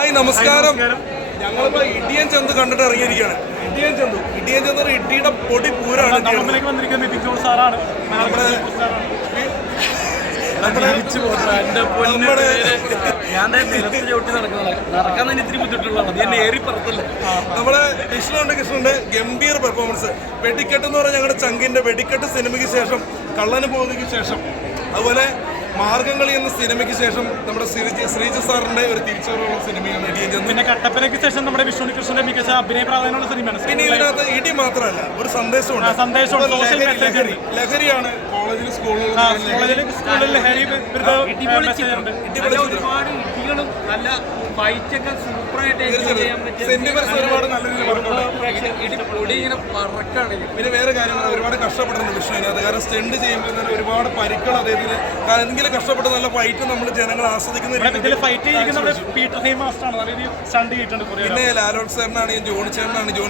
Hi നമസ്കാരം. ഞങ്ങളിപ്പോ ഇടിയൻ ചന്ത് കണ്ടിട്ട് ഇറങ്ങിയിരിക്കുകയാണ്. ഇടിയൻ ചന്ത് ഇടിയുടെ പൊടി പൂരാണ്. നമ്മുടെ കൃഷ്ണന്റെ ഗംഭീര പെർഫോമൻസ്. വെടിക്കെട്ട് എന്ന് പറഞ്ഞാൽ ഞങ്ങളുടെ ചങ്കിന്റെ വെടിക്കെട്ട് സിനിമയ്ക്ക് ശേഷം, കള്ളന് പോകുന്നതിന് ശേഷം, അതുപോലെ മാർഗംകളി എന്ന സിനിമയ്ക്ക് ശേഷം നമ്മുടെ ശ്രീജു സാറിന്റെ ഒരു തിരിച്ചുവരവുള്ള സിനിമയാണ് ഇടിയൻ ചന്ത്. പിന്നെ കട്ടപ്പനയ്ക്ക് ശേഷം നമ്മുടെ വിഷ്ണു കൃഷ്ണന്റെ മികച്ച അഭിനയ പ്രാധാന്യമുള്ള സിനിമയാണ്. പിന്നെ ഇതിനകത്ത് ഇടി മാത്രമല്ല, ഒരു സന്ദേശമുണ്ട്. ലഹരിയാണ് കോളേജിലും സ്കൂളിൽ ലഹരി ഒരുപാട് ഇടികളും നല്ല ഫൈറ്റൊക്കെ സൂപ്പറായിട്ട് പറക്കാണ്. പിന്നെ വേറെ കാര്യങ്ങൾ ഒരുപാട് കഷ്ടപ്പെടുന്നുണ്ട് വിഷ്ണുവിനകത്ത്. കാരണം സ്റ്റണ്ട് ചെയ്യുമ്പോൾ തന്നെ ഒരുപാട് പരിക്കുകൾ അദ്ദേഹത്തിന്. കാരണം എന്തെങ്കിലും കഷ്ടപ്പെട്ട് നല്ല ഫൈറ്റ് നമ്മൾ ജനങ്ങൾ ആസ്വദിക്കുന്ന. പിന്നെ ലാലോട്ട് ചേട്ടനാണെങ്കിൽ ജോണി ചേട്ടനാണെങ്കിൽ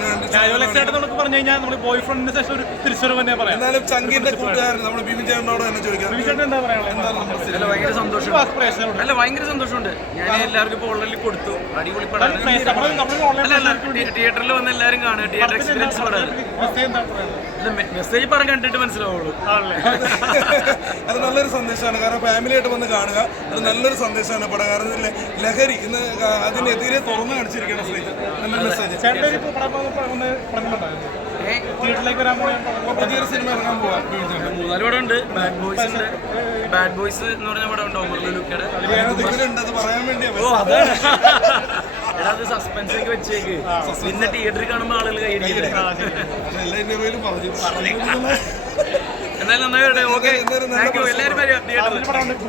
പറഞ്ഞു കഴിഞ്ഞാൽ നമ്മൾ ബോയ് ഫ്രണ്ടിന് ശേഷം ഒരു തിരിച്ചറിവ് തന്നെ പറയാം. എന്നാലും ചങ്കിന്റെ കൂട്ടുകാരൻ നമ്മൾ ബിബിൻ ചേട്ടനോട് തന്നെ ചോദിക്കാം. ഭയങ്കര സന്തോഷം. അല്ല ഭയങ്കര സന്തോഷമുണ്ട്. ഞാൻ എല്ലാവർക്കും ഇപ്പോൾ ഓൾറെഡി കൊടുത്തു. അടിപൊളി പടം. തിയേറ്ററിൽ വന്ന് എല്ലാവരും കാണുക. തിയേറ്റർ എക്സ്പീരിയൻസ് പടം. മെസ്സേജ് പടം കണ്ടിട്ട് മനസ്സിലാവുള്ളൂ. അത് നല്ലൊരു സന്ദേശമാണ്. കാരണം ഫാമിലിയായിട്ട് വന്ന് കാണുക. അത് നല്ലൊരു സന്ദേശമാണ് പടം. കാരണം ലഹരി ഇന്ന് അതിനെതിരെ തുറന്നു കാണിച്ചിരിക്കുകയാണ് ശ്രീജു. നല്ലൊരു മെസ്സേജ്. പുതിയൊരു സിനിമ ഇറങ്ങാൻ പോവാം. 3-4 പടം ഉണ്ട്. ബാഡ് ബോയ്സ് എന്ന് പറഞ്ഞ പടം ഉണ്ട്. ഓമർലുക്കയുടെ അത് പറയാൻ വേണ്ടിയാ. അത് സസ്പെൻസ് ഒക്കെ വെച്ചേക്ക്. പിന്നെ തിയേറ്ററിൽ കാണുമ്പോൾ ആളുകൾ കൈയടിക്കില്ല. എന്തായാലും നന്നായി. ഓക്കെ, എല്ലാവരും വരിക തിയേറ്ററിൽ.